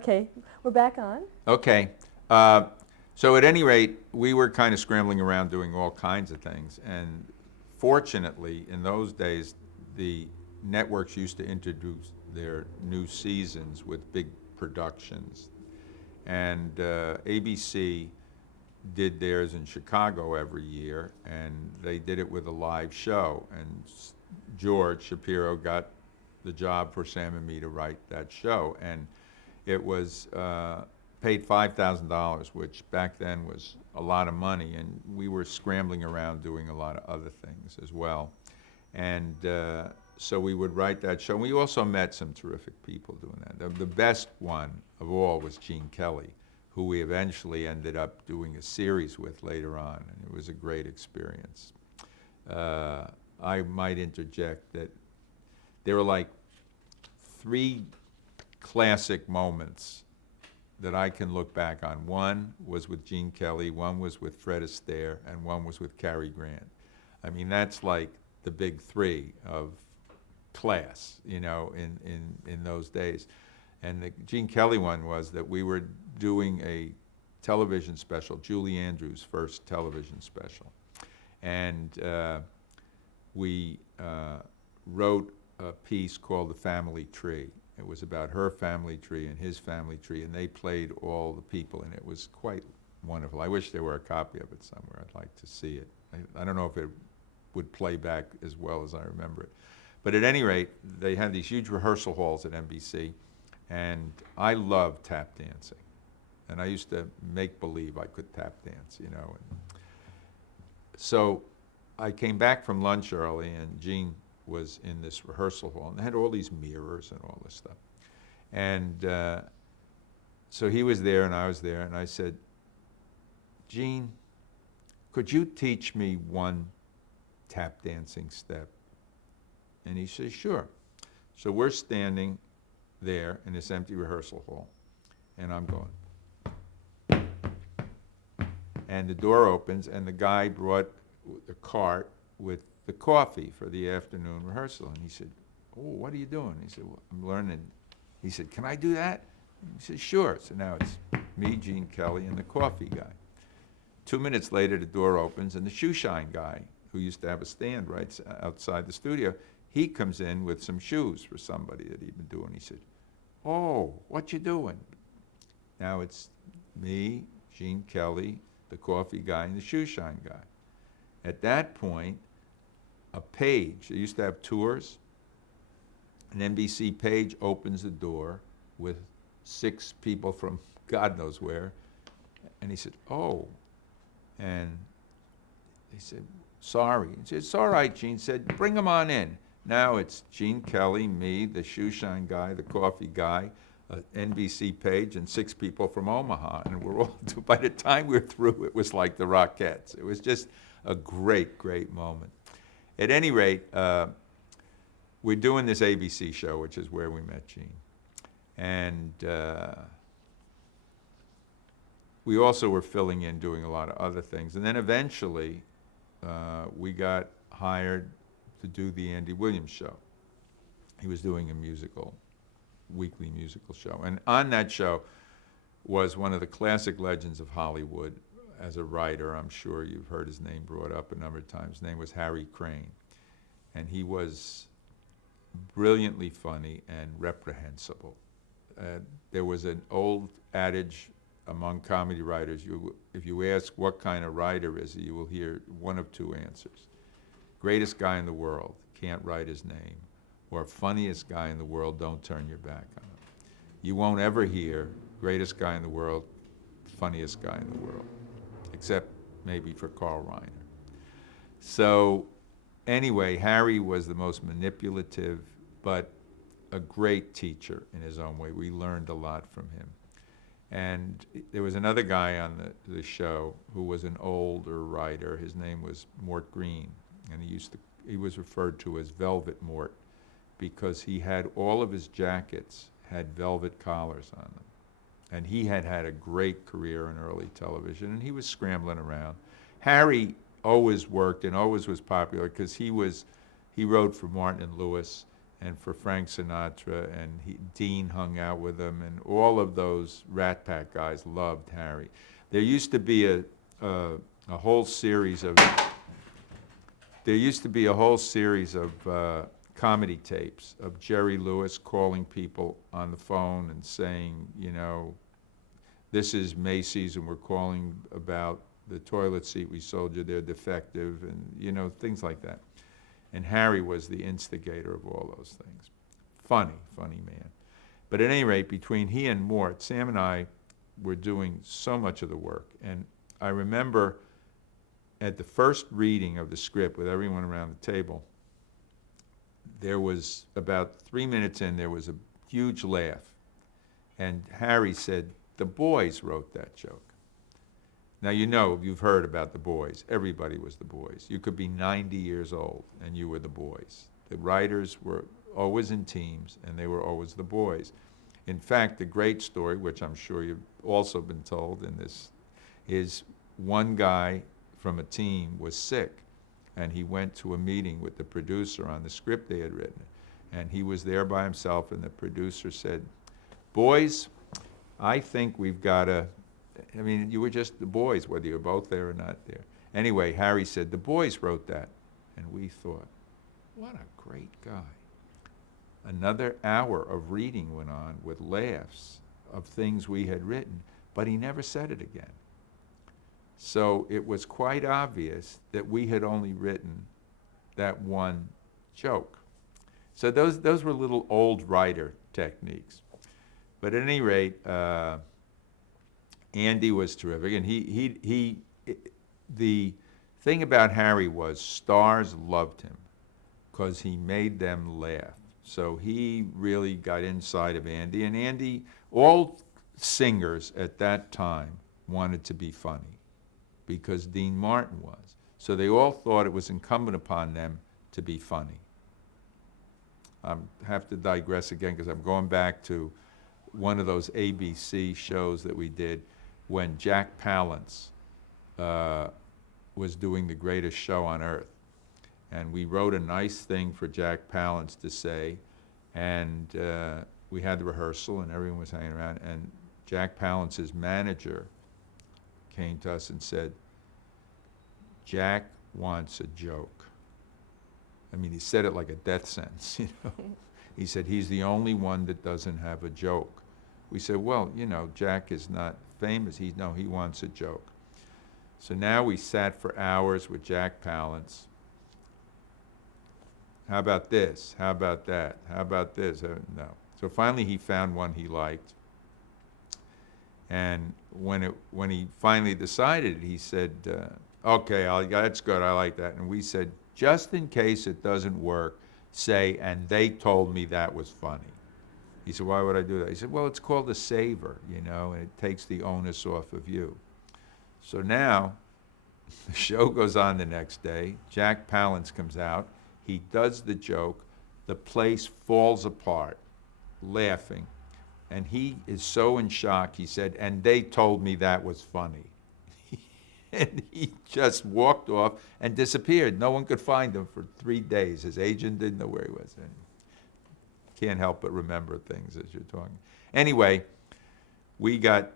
Okay, we're back on. Okay. Uh, so at any rate, we were kind of scrambling around doing all kinds of things. And fortunately, in those days, the networks used to introduce their new seasons with big productions. And ABC did theirs in Chicago every year, and they did it with a live show. And George Shapiro got the job for Sam and me to write that show. And it was paid $5,000, which back then was a lot of money, and we were scrambling around doing a lot of other things as well. And so we would write that show. We also met some terrific people doing that. The best one of all was Gene Kelly, who we eventually ended up doing a series with later on, and it was a great experience. I might interject that there were like three classic moments that I can look back on. One was with Gene Kelly, one was with Fred Astaire, and one was with Cary Grant. I mean, that's like the big three of class, in those days. And the Gene Kelly one was that we were doing a television special, Julie Andrews' first television special. And we wrote a piece called The Family Tree. It was about her family tree and his family tree, and they played all the people, and it was quite wonderful. I wish there were a copy of it somewhere. I'd like to see it. I don't know if it would play back as well as I remember it. But at any rate, they had these huge rehearsal halls at NBC, and I loved tap dancing. And I used to make believe I could tap dance. And so I came back from lunch early, and Gene was in this rehearsal hall, and they had all these mirrors and all this stuff. And so he was there, and I was there, and I said, Gene, could you teach me one tap dancing step? And he says, sure. So we're standing there in this empty rehearsal hall, and I'm going. And the door opens, and the guy brought a cart with the coffee for the afternoon rehearsal. And he said, oh, what are you doing? He said, well, I'm learning. He said, can I do that? He said, sure. So now it's me, Gene Kelly, and the coffee guy. 2 minutes later, the door opens, and the shoe shine guy, who used to have a stand right outside the studio, he comes in with some shoes for somebody that he'd been doing. He said, oh, what you doing? Now it's me, Gene Kelly, the coffee guy, and the shoe shine guy. At that point, a page, they used to have tours, an NBC page opens the door with 6 people from God knows where, and he said, oh, and he said, sorry. He said, it's all right, Gene said, bring them on in. Now it's Gene Kelly, me, the shoe shine guy, the coffee guy, NBC page, and 6 people from Omaha, and we're all, by the time we were through, it was like the Rockettes. It was just a great, great moment. At any rate, we're doing this ABC show, which is where we met Gene. And we also were filling in, doing a lot of other things. And then eventually, we got hired to do the Andy Williams show. He was doing a weekly musical show. And on that show was one of the classic legends of Hollywood as a writer. I'm sure you've heard his name brought up a number of times. His name was Harry Crane. And he was brilliantly funny and reprehensible. There was an old adage among comedy writers, if you ask what kind of writer is he, you will hear one of 2 answers. Greatest guy in the world, can't write his name. Or funniest guy in the world, don't turn your back on him. You won't ever hear greatest guy in the world, funniest guy in the world, except maybe for Carl Reiner. So anyway, Harry was the most manipulative, but a great teacher in his own way. We learned a lot from him. And there was another guy on the show who was an older writer. His name was Mort Green, and he was referred to as Velvet Mort because he had all of his jackets had velvet collars on them. And he had had a great career in early television, and he was scrambling around. Harry always worked and always was popular because he wrote for Martin and Lewis, and for Frank Sinatra, and Dean hung out with him, and all of those Rat Pack guys loved Harry. There used to be a whole series of comedy tapes of Jerry Lewis calling people on the phone and saying, you know, this is Macy's and we're calling about the toilet seat we sold you, they're defective, and you know, things like that. And Harry was the instigator of all those things. Funny man. But at any rate, between he and Mort, Sam and I were doing so much of the work. And I remember at the first reading of the script with everyone around the table, there was about 3 minutes in, there was a huge laugh. And Harry said, the boys wrote that joke. Now, you know, you've heard about the boys. Everybody was the boys. You could be 90 years old and you were the boys. The writers were always in teams and they were always the boys. In fact, the great story, which I'm sure you've also been told in this, is one guy from a team was sick and he went to a meeting with the producer on the script they had written. And he was there by himself and the producer said, boys, I think we've got to, I mean, you were just the boys, whether you were both there or not there. Anyway, Harry said, the boys wrote that. And we thought, what a great guy. Another hour of reading went on with laughs of things we had written, but he never said it again. So it was quite obvious that we had only written that one joke. So those were little old writer techniques. But at any rate, Andy was terrific, and the thing about Harry was stars loved him because he made them laugh. So he really got inside of Andy, and Andy, all singers at that time wanted to be funny because Dean Martin was. So they all thought it was incumbent upon them to be funny. I have to digress again because I'm going back to one of those ABC shows that we did when Jack Palance was doing The Greatest Show on Earth. And we wrote a nice thing for Jack Palance to say, and we had the rehearsal and everyone was hanging around, and Jack Palance's manager came to us and said, Jack wants a joke. I mean, he said it like a death sentence, you know. He said, he's the only one that doesn't have a joke. We said, well, you know, Jack is not famous. He wants a joke. So now we sat for hours with Jack Palance. How about this? How about that? How about this? No. So finally he found one he liked. And when he finally decided, he said, okay, that's good, I like that. And we said, just in case it doesn't work, say, and they told me that was funny. He said, why would I do that? He said, well, it's called a saver, you know, and it takes the onus off of you. So now, the show goes on the next day. Jack Palance comes out. He does the joke. The place falls apart, laughing. And he is so in shock, he said, and they told me that was funny. And he just walked off and disappeared. No one could find him for 3 days. His agent didn't know where he was. And can't help but remember things as you're talking. Anyway, we got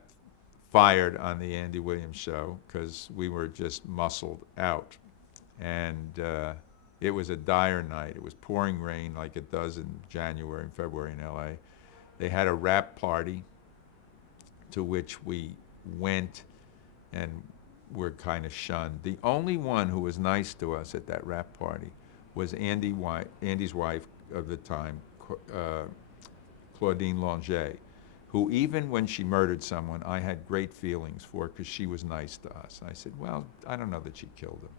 fired on the Andy Williams show because we were just muscled out. And it was a dire night. It was pouring rain like it does in January and February in LA. They had a rap party to which we went and were kind of shunned. The only one who was nice to us at that rap party was Andy's wife of the time, Claudine Longet, who even when she murdered someone, I had great feelings for because she was nice to us. I said, well, I don't know that she killed him.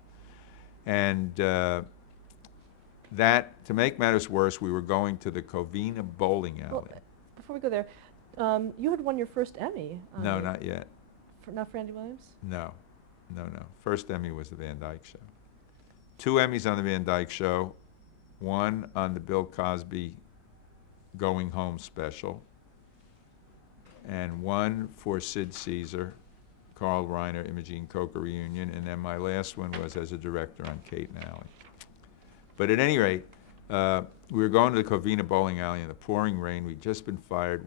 And that, to make matters worse, we were going to the Covina bowling alley. Well, before we go there, you had won your first Emmy. No, not yet. Not for Andy Williams? No. First Emmy was the Van Dyke Show. 2 Emmys on the Van Dyke Show, 1 on the Bill Cosby Going Home special, and 1 for Sid Caesar, Carl Reiner, Imogene Coca reunion, and then my last one was as a director on Kate and Allie. But at any rate, We were going to the Covina bowling alley in the pouring rain. We'd just been fired.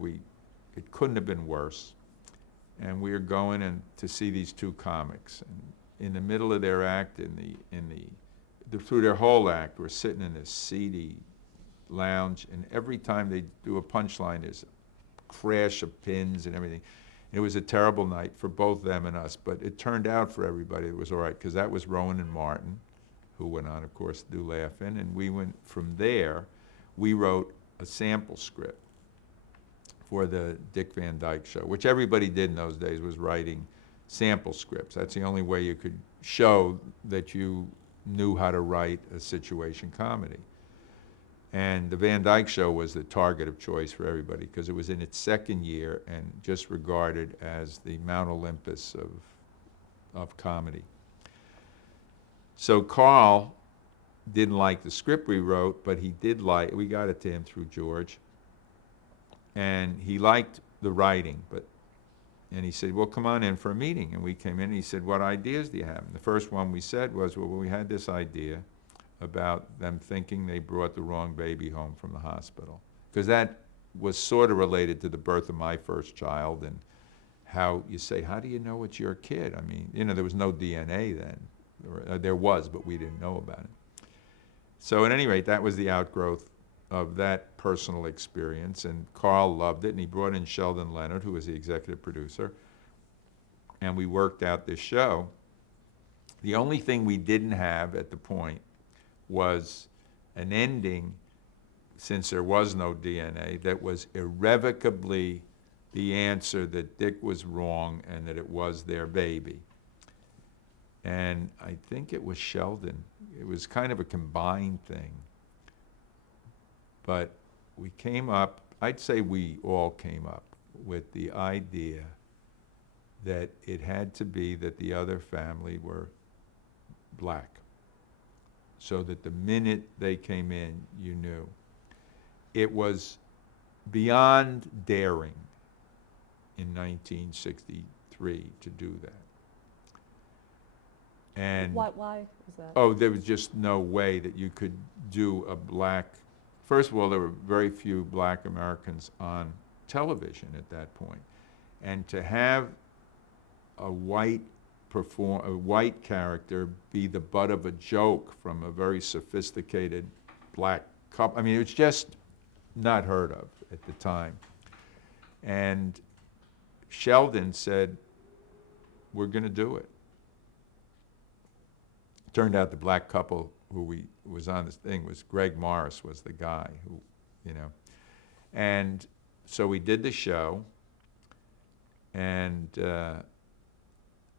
It couldn't have been worse. And we were going to see these two comics. And in the middle of their act, through their whole act, we're sitting in this seedy lounge, and every time they do a punchline, there's a crash of pins and everything. It was a terrible night for both them and us, but it turned out for everybody it was all right, because that was Rowan and Martin, who went on, of course, to do Laugh-In, and we went from there. We wrote a sample script for the Dick Van Dyke Show, which everybody did in those days, was writing sample scripts. That's the only way you could show that you knew how to write a situation comedy. And the Van Dyke Show was the target of choice for everybody, because it was in its second year and just regarded as the Mount Olympus of comedy. So Carl didn't like the script we wrote, but he did like, we got it to him through George, and he liked the writing, and he said, well, come on in for a meeting. And we came in, and he said, what ideas do you have? And the first one we said was, well, we had this idea about them thinking they brought the wrong baby home from the hospital. Because that was sort of related to the birth of my first child, and how you say, how do you know it's your kid? I mean, there was no DNA then. There was, but we didn't know about it. So at any rate, that was the outgrowth of that personal experience, and Carl loved it, and he brought in Sheldon Leonard, who was the executive producer, and we worked out this show. The only thing we didn't have at the point was an ending, since there was no DNA, that was irrevocably the answer that Dick was wrong and that it was their baby. And I think it was Sheldon. It was kind of a combined thing. But we came up, I'd say we all came up with the idea that it had to be that the other family were black, so that the minute they came in, you knew. It was beyond daring in 1963 to do that. And Why was that? oh, there was just no way that you could do a black. First of all, there were very few black Americans on television at that point. And to have a white character be the butt of a joke from a very sophisticated black couple, I mean, it was just not heard of at the time. And Sheldon said, we're going to do it. Turned out the black couple who was on this thing was Greg Morris was the guy who, And so we did the show, and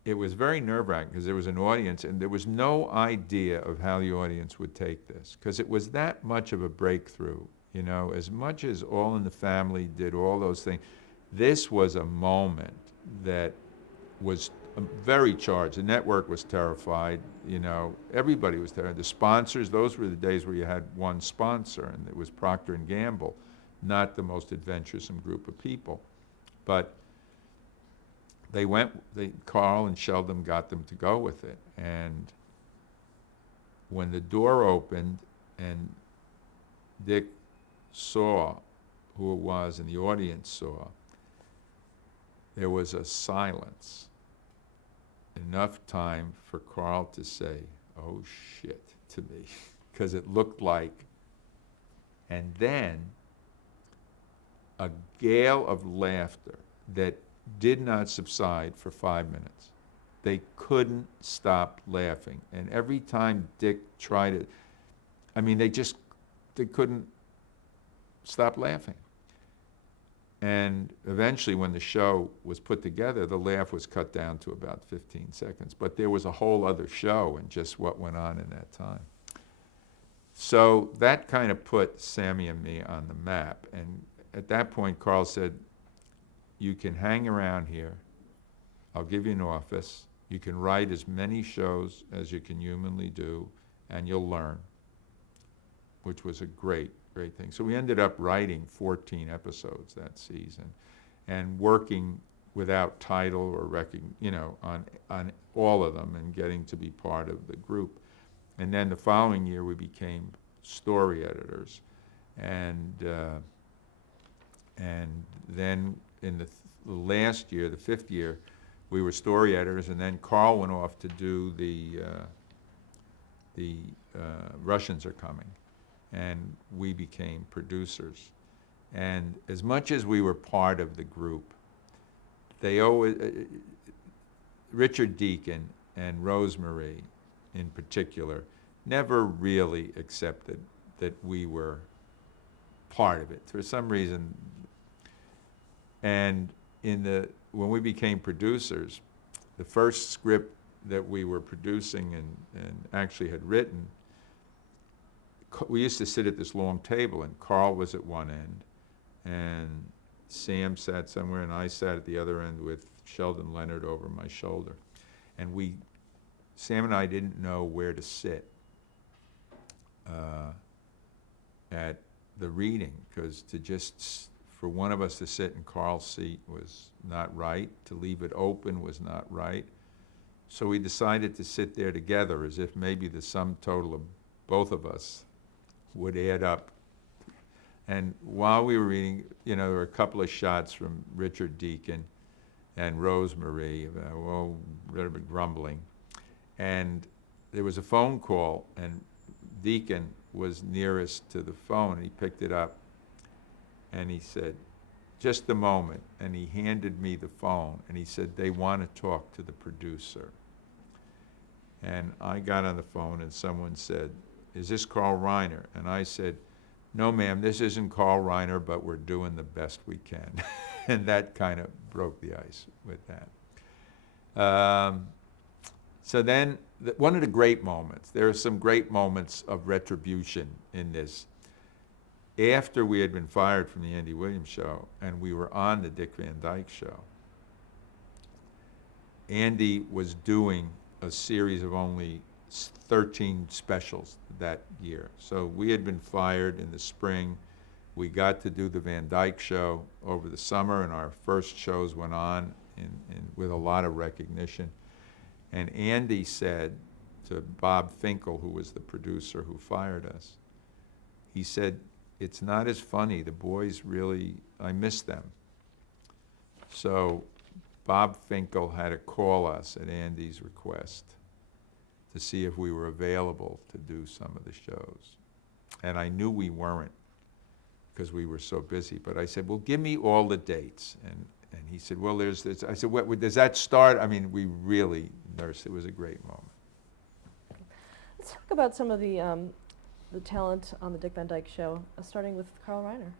it was very nerve-wracking because there was an audience, and there was no idea of how the audience would take this, because it was that much of a breakthrough. As much as All in the Family did all those things, this was a moment that was very charged. The network was terrified. Everybody was terrified. The sponsors, those were the days where you had one sponsor, and it was Procter & Gamble, not the most adventuresome group of people. But Carl and Sheldon got them to go with it. And when the door opened and Dick saw who it was and the audience saw, there was a silence. Enough time for Carl to say, oh shit, to me, because it looked like, and then a gale of laughter that did not subside for 5 minutes. They couldn't stop laughing. And every time Dick tried it, they couldn't stop laughing. And eventually, when the show was put together, the laugh was cut down to about 15 seconds. But there was a whole other show in just what went on in that time. So that kind of put Sammy and me on the map. And at that point, Carl said, you can hang around here. I'll give you an office. You can write as many shows as you can humanly do, and you'll learn, which was a great thing. So we ended up writing 14 episodes that season and working without title or on all of them and getting to be part of the group. And then the following year we became story editors, and then in the last year, the 5th year, we were story editors, and then Carl went off to do the Russians Are Coming, and we became producers. And as much as we were part of the group, they always, Richard Deacon and Rosemary in particular, never really accepted that we were part of it for some reason. And when we became producers, the first script that we were producing and actually had written, we used to sit at this long table, and Carl was at one end, and Sam sat somewhere, and I sat at the other end with Sheldon Leonard over my shoulder. And Sam and I didn't know where to sit at the reading, because for one of us to sit in Carl's seat was not right. To leave it open was not right. So we decided to sit there together, as if maybe the sum total of both of us would add up. And while we were reading, there were a couple of shots from Richard Deacon and Rosemary, a little bit grumbling. And there was a phone call, and Deacon was nearest to the phone, and he picked it up, and he said, "Just a moment," and he handed me the phone, and he said, "They want to talk to the producer." And I got on the phone, and someone said, "Is this Carl Reiner?" And I said, "No, ma'am, this isn't Carl Reiner, but we're doing the best we can." And that kind of broke the ice with that. So then, one of the great moments, there are some great moments of retribution in this. After we had been fired from the Andy Williams Show, and we were on the Dick Van Dyke Show, Andy was doing a series of only 13 specials that year. So we had been fired in the spring. We got to do the Van Dyke Show over the summer, and our first shows went on with a lot of recognition. And Andy said to Bob Finkel, who was the producer who fired us, he said, "It's not as funny. The boys really, I miss them." So Bob Finkel had to call us at Andy's request to see if we were available to do some of the shows. And I knew we weren't, because we were so busy. But I said, "Well, give me all the dates." And he said, "Well, there's this." I said, "What, does that start?" I mean, we really nursed. It was a great moment. Let's talk about some of the talent on the Dick Van Dyke Show, starting with Carl Reiner.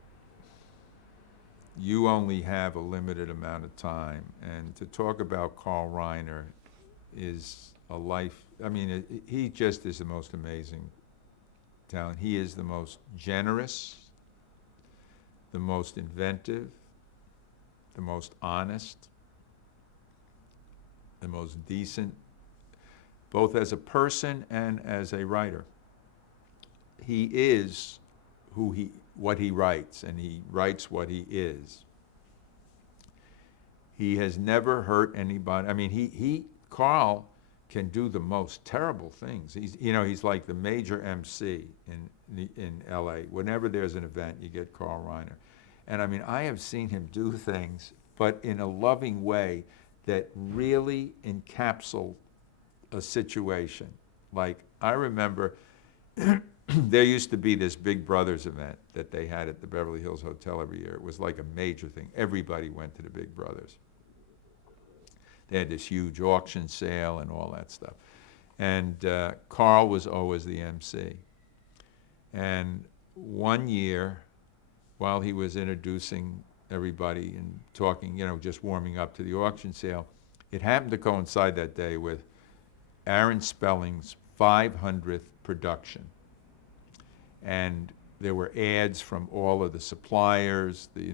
You only have a limited amount of time, and to talk about Carl Reiner is a life. I mean, he just is the most amazing talent. He is the most generous, the most inventive, the most honest, the most decent, both as a person and as a writer. He is what he writes, and he writes what he is. He has never hurt anybody. I mean, Carl can do the most terrible things. He's like the major MC in LA. Whenever there's an event, you get Carl Reiner. And I mean, I have seen him do things, but in a loving way that really encapsulate a situation. Like, I remember there used to be this Big Brothers event that they had at the Beverly Hills Hotel every year. It was like a major thing. Everybody went to the Big Brothers. They had this huge auction sale and all that stuff. And Carl was always the MC. And one year, while he was introducing everybody and talking, just warming up to the auction sale, it happened to coincide that day with Aaron Spelling's 500th production. And there were ads from all of the suppliers, the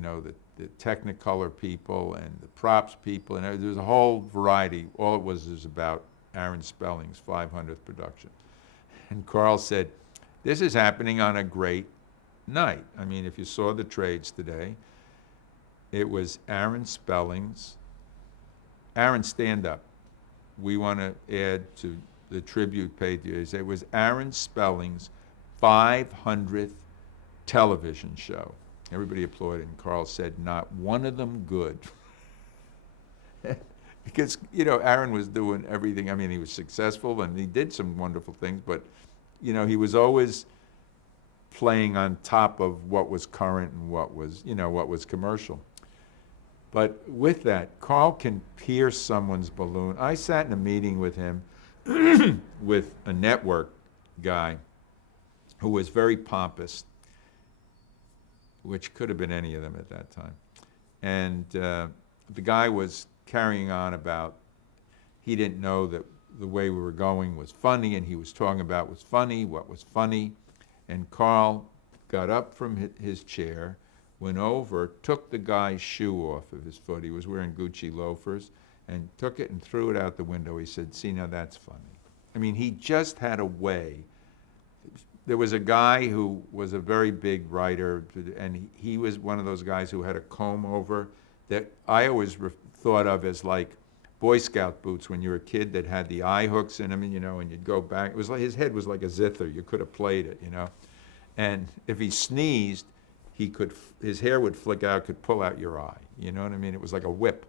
Technicolor people and the props people, and there was a whole variety. All it was about Aaron Spelling's 500th production. And Carl said, "This is happening on a great night." I mean, if you saw the trades today, it was Aaron Spelling's, Aaron, stand up. We want to add to the tribute paid to you. It was Aaron Spelling's 500th television show. Everybody applauded, and Carl said, "Not one of them good." Because, Aaron was doing everything. I mean, he was successful and he did some wonderful things, but, he was always playing on top of what was current and what was commercial. But with that, Carl can pierce someone's balloon. I sat in a meeting with him with a network guy who was very pompous, which could have been any of them at that time. And the guy was carrying on about he didn't know that the way we were going was funny, and he was talking about what was funny. And Carl got up from his chair, went over, took the guy's shoe off of his foot. He was wearing Gucci loafers, and took it and threw it out the window. He said, "See, now that's funny." I mean, he just had a way. There was a guy who was a very big writer, and he was one of those guys who had a comb over that I always thought of as like Boy Scout boots when you were a kid that had the eye hooks in them, and you'd go back. It was like his head was like a zither. You could have played it, And if he sneezed, his hair would flick out, could pull out your eye. You know what I mean? It was like a whip.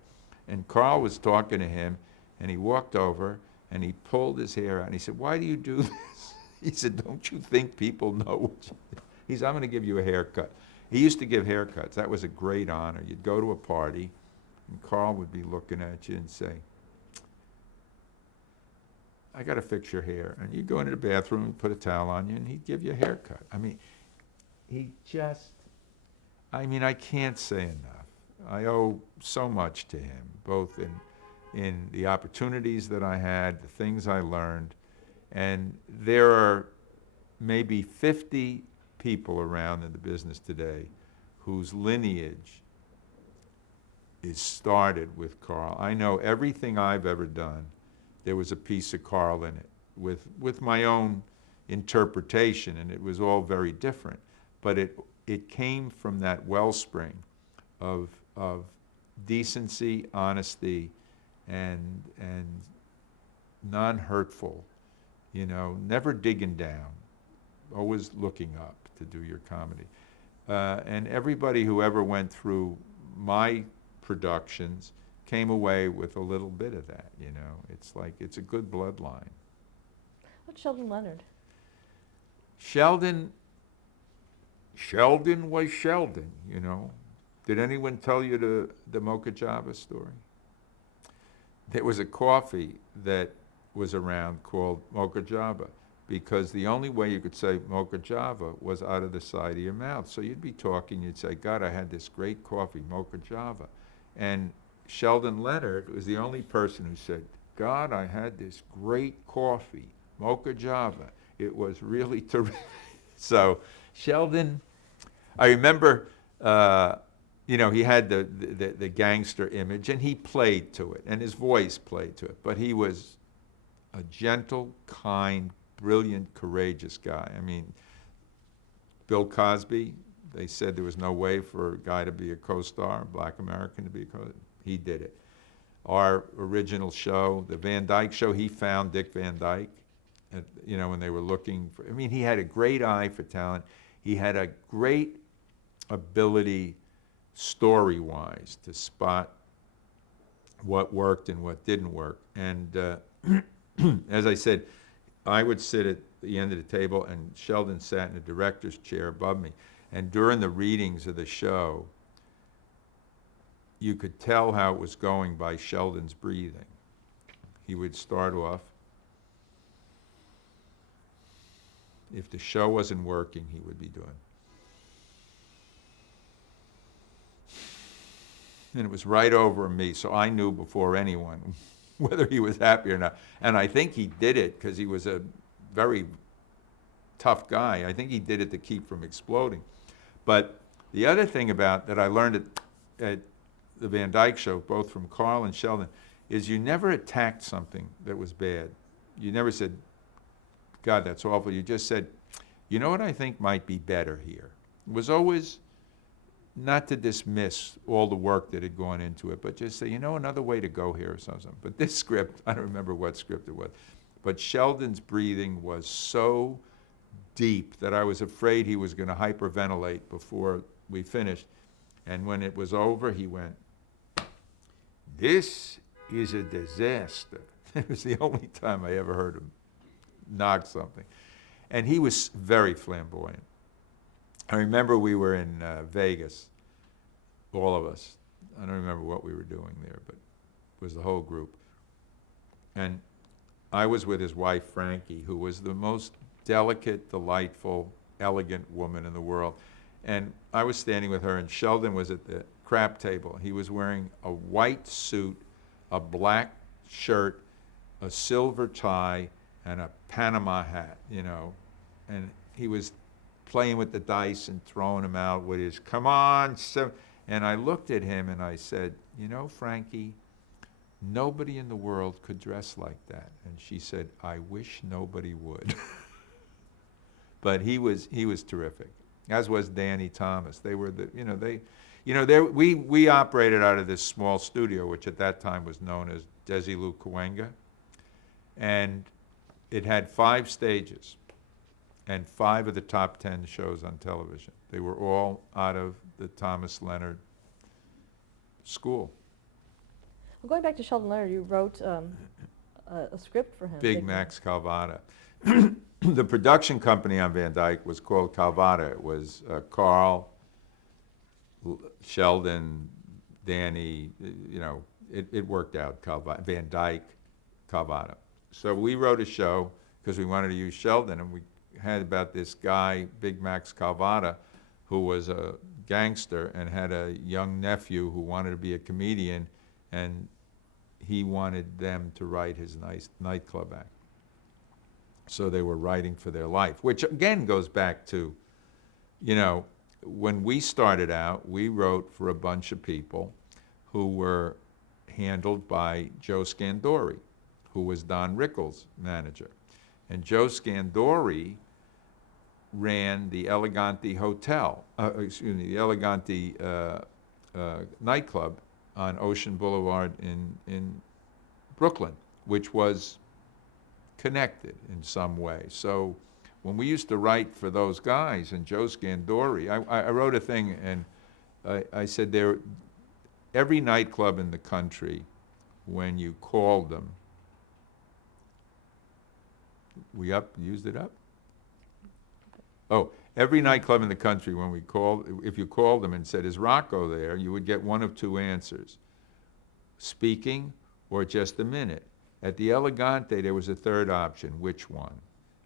And Carl was talking to him, and he walked over, and he pulled his hair out, and he said, "Why do you do this?" He said, "Don't you think people know what you do?" He said, "I'm going to give you a haircut." He used to give haircuts. That was a great honor. You'd go to a party, and Carl would be looking at you and say, "I got to fix your hair." And you'd go into the bathroom and put a towel on you, and he'd give you a haircut. I mean, I can't say enough. I owe so much to him, both in the opportunities that I had, the things I learned. And there are maybe 50 people around in the business today whose lineage is started with Carl. I know everything I've ever done, there was a piece of Carl in it, with my own interpretation, and it was all very different. But it came from that wellspring of decency, honesty, and non-hurtful, never digging down, always looking up to do your comedy. And everybody who ever went through my productions came away with a little bit of that, It's like, it's a good bloodline. What's Sheldon Leonard? Sheldon was Sheldon, Did anyone tell you the Mocha Java story? There was a coffee that was around called Mocha Java, because the only way you could say Mocha Java was out of the side of your mouth. So you'd be talking, you'd say, "God, I had this great coffee, Mocha Java." And Sheldon Leonard was the only person who said, "God, I had this great coffee, Mocha Java. It was really terrific." So Sheldon, I remember, he had the gangster image, and he played to it, and his voice played to it. But he was a gentle, kind, brilliant, courageous guy. I mean, Bill Cosby, they said there was no way for a guy to be a co-star, a black American to be a co-star. He did it. Our original show, the Van Dyke Show, he found Dick Van Dyke, when they were looking for, he had a great eye for talent. He had a great ability, story-wise, to spot what worked and what didn't work. And as I said, I would sit at the end of the table, and Sheldon sat in the director's chair above me. And during the readings of the show, you could tell how it was going by Sheldon's breathing. He would start off. If the show wasn't working, he would be doing. And it was right over me, so I knew before anyone whether he was happy or not. And I think he did it because he was a very tough guy. I think he did it to keep from exploding. But the other thing about that I learned at the Van Dyke Show, both from Carl and Sheldon, is you never attacked something that was bad. You never said, "God, that's awful." You just said, "You know what I think might be better here." It was always not to dismiss all the work that had gone into it, but just say, another way to go here or something. But this script, I don't remember what script it was, but Sheldon's breathing was so deep that I was afraid he was going to hyperventilate before we finished. And when it was over, he went, "This is a disaster." It was the only time I ever heard him knock something. And he was very flamboyant. I remember we were in Vegas, all of us. I don't remember what we were doing there, but it was the whole group. And I was with his wife, Frankie, who was the most delicate, delightful, elegant woman in the world. And I was standing with her, and Sheldon was at the crap table. He was wearing a white suit, a black shirt, a silver tie, and a Panama hat, you know. And he was playing with the dice and throwing them out with his, "Come on." So, and I looked at him and I said, "You know, Frankie, nobody in the world could dress like that." And she said, "I wish nobody would." But he was terrific, as was Danny Thomas. They were we operated out of this small studio, which at that time was known as Desilu Cahuenga. And it had 5 stages and 5 of the top 10 shows on television. They were all out of the Thomas Leonard school. Well, going back to Sheldon Leonard, you wrote a script for him. Big Max Calvada. The production company on Van Dyke was called Calvada. It was Carl, Sheldon, Danny, it worked out, Van Dyke, Calvada. So we wrote a show because we wanted to use Sheldon, and we had about this guy, Big Max Calvada, who was a gangster and had a young nephew who wanted to be a comedian, and he wanted them to write his nightclub act. So they were writing for their life, which again goes back to, when we started out, we wrote for a bunch of people who were handled by Joe Scandori, who was Don Rickles' manager. And Joe Scandori ran the Elegante Hotel, the Elegante nightclub on Ocean Boulevard in Brooklyn, which was connected in some way. So when we used to write for those guys, and Joe Scandori, I wrote a thing, and I said every nightclub in the country, when you called them, used it up? Oh, every nightclub in the country, if you called them and said, "Is Rocco there?" you would get one of 2 answers: speaking or just a minute. At the Elegante, there was a third option. Which one?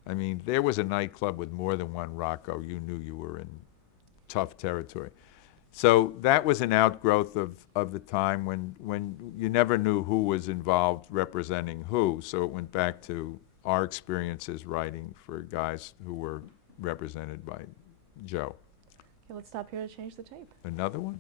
I mean, there was a nightclub with more than one Rocco. You knew you were in tough territory. So that was an outgrowth of the time when you never knew who was involved representing who. So it went back to our experiences writing for guys who were represented by Joe. Okay, let's stop here to change the tape. Another one?